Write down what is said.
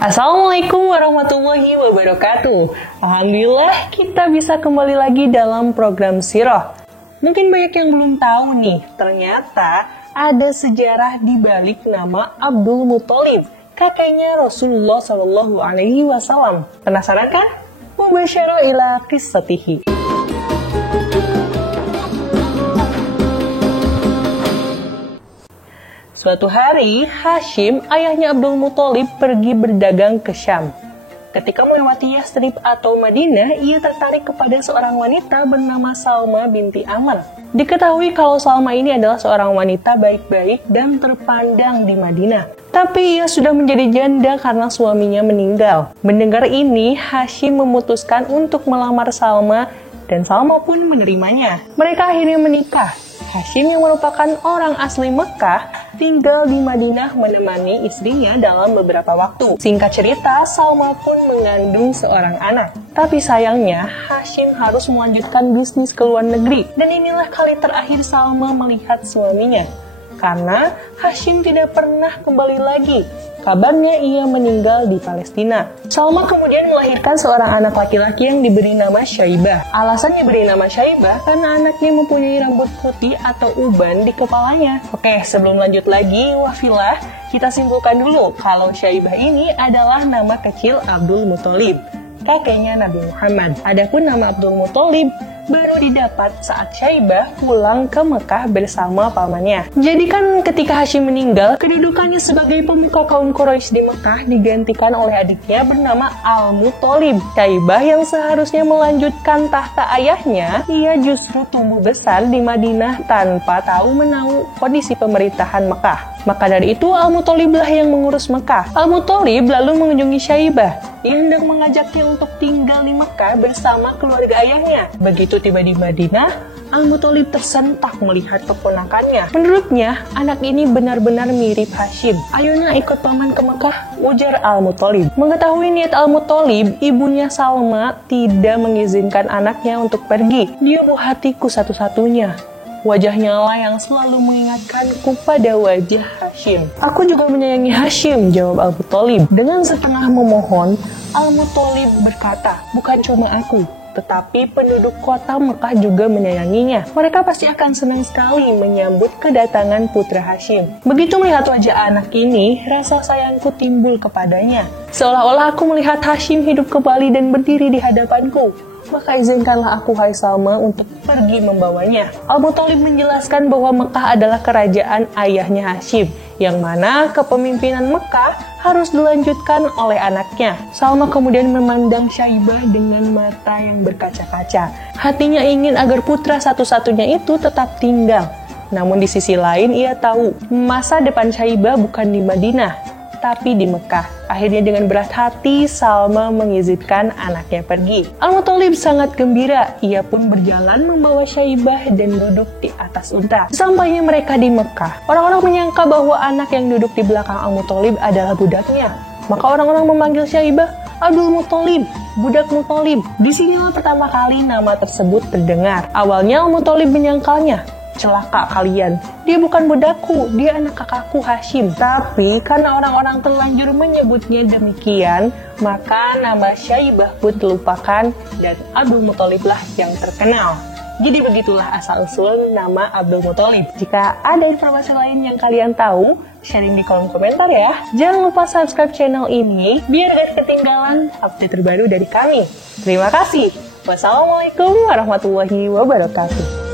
Assalamualaikum warahmatullahi wabarakatuh. Alhamdulillah kita bisa kembali lagi dalam program Sirah. Mungkin banyak yang belum tahu nih, ternyata ada sejarah di balik nama Abdul Muthalib, kakeknya Rasulullah SAW. Penasaran kan? Mubasyarah ila qissatihi. Suatu hari, Hashim, ayahnya Abdul Muthalib, pergi berdagang ke Syam. Ketika melewati Yathrib atau Madinah, ia tertarik kepada seorang wanita bernama Salma binti Amr. Diketahui kalau Salma ini adalah seorang wanita baik-baik dan terpandang di Madinah. Tapi ia sudah menjadi janda karena suaminya meninggal. Mendengar ini, Hashim memutuskan untuk melamar Salma dan Salma pun menerimanya. Mereka akhirnya menikah. Hashim yang merupakan orang asli Mekah tinggal di Madinah menemani istrinya dalam beberapa waktu. Singkat cerita, Salma pun mengandung seorang anak. Tapi sayangnya, Hashim harus melanjutkan bisnis ke luar negeri. Dan inilah kali terakhir Salma melihat suaminya. Karena Hashim tidak pernah kembali lagi. Kabarnya ia meninggal di Palestina. Salma kemudian melahirkan seorang anak laki-laki yang diberi nama Syaibah. Alasan diberi nama Syaibah karena anaknya mempunyai rambut putih atau uban di kepalanya. Oke, sebelum lanjut lagi, wafilah, kita simpulkan dulu kalau Syaibah ini adalah nama kecil Abdul Muthalib, kakeknya Nabi Muhammad. Adapun nama Abdul Muthalib baru didapat saat Syaibah pulang ke Mekah bersama pamannya. Jadi kan ketika Hashim meninggal, kedudukannya sebagai pemuka kaum Quraisy di Mekah digantikan oleh adiknya bernama Al-Muthalib. Syaibah yang seharusnya melanjutkan tahta ayahnya, ia justru tumbuh besar di Madinah tanpa tahu menahu kondisi pemerintahan Mekah. Maka dari itu Al-Muthaliblah yang mengurus Mekah. Al-Muthalib lalu mengunjungi Syaibah. Ia hendak mengajaknya untuk tinggal di Mekah bersama keluarga ayahnya. Begitu tiba di Madinah, Al-Muthalib tersentak melihat keponakannya. Menurutnya, anak ini benar-benar mirip Hashim. "Ayolah ikut paman ke Mekah," ujar Al-Muthalib. Mengetahui niat Al-Muthalib, ibunya Salma tidak mengizinkan anaknya untuk pergi. "Dia buah hatiku satu-satunya. Wajahnya lah yang selalu mengingatkanku pada wajah Hashim. Aku juga menyayangi Hashim," jawab Al-Muthalib. Dengan setengah memohon, Al-Muthalib berkata, "Bukan cuma aku, tetapi penduduk kota Mekah juga menyayanginya. Mereka pasti akan senang sekali menyambut kedatangan putra Hashim." Begitu melihat wajah anak ini, rasa sayangku timbul kepadanya. Seolah-olah aku melihat Hashim hidup kembali dan berdiri di hadapanku. Maka izinkanlah aku, hai Salma, untuk pergi membawanya. Al-Muthalib menjelaskan bahwa Mekah adalah kerajaan ayahnya Hashim, yang mana kepemimpinan Mekah harus dilanjutkan oleh anaknya. Salma kemudian memandang Syaibah dengan mata yang berkaca-kaca. Hatinya ingin agar putra satu-satunya itu tetap tinggal. Namun di sisi lain ia tahu masa depan Syaibah bukan di Madinah, tapi di Mekah. Akhirnya dengan berat hati, Salma mengizinkan anaknya pergi. Al-Muthalib sangat gembira. Ia pun berjalan membawa Syaibah dan duduk di atas unta. Sampainya mereka di Mekah, orang-orang menyangka bahwa anak yang duduk di belakang Al-Muthalib adalah budaknya. Maka orang-orang memanggil Syaibah Abdul Muthalib, budak Muthalib. Disinilah pertama kali nama tersebut terdengar. Awalnya Al-Muthalib menyangkalnya, "Celaka kalian, dia bukan budakku, dia anak kakakku Hashim." Tapi karena orang-orang terlanjur menyebutnya demikian, maka nama Syaibah pun terlupakan dan Abdul Muthaliblah yang terkenal. Jadi begitulah asal-usul nama Abdul Muthalib. Jika ada informasi lain yang kalian tahu, sharing di kolom komentar ya. Jangan lupa subscribe channel ini biar gak ketinggalan update terbaru dari kami. Terima kasih. Wassalamualaikum warahmatullahi wabarakatuh.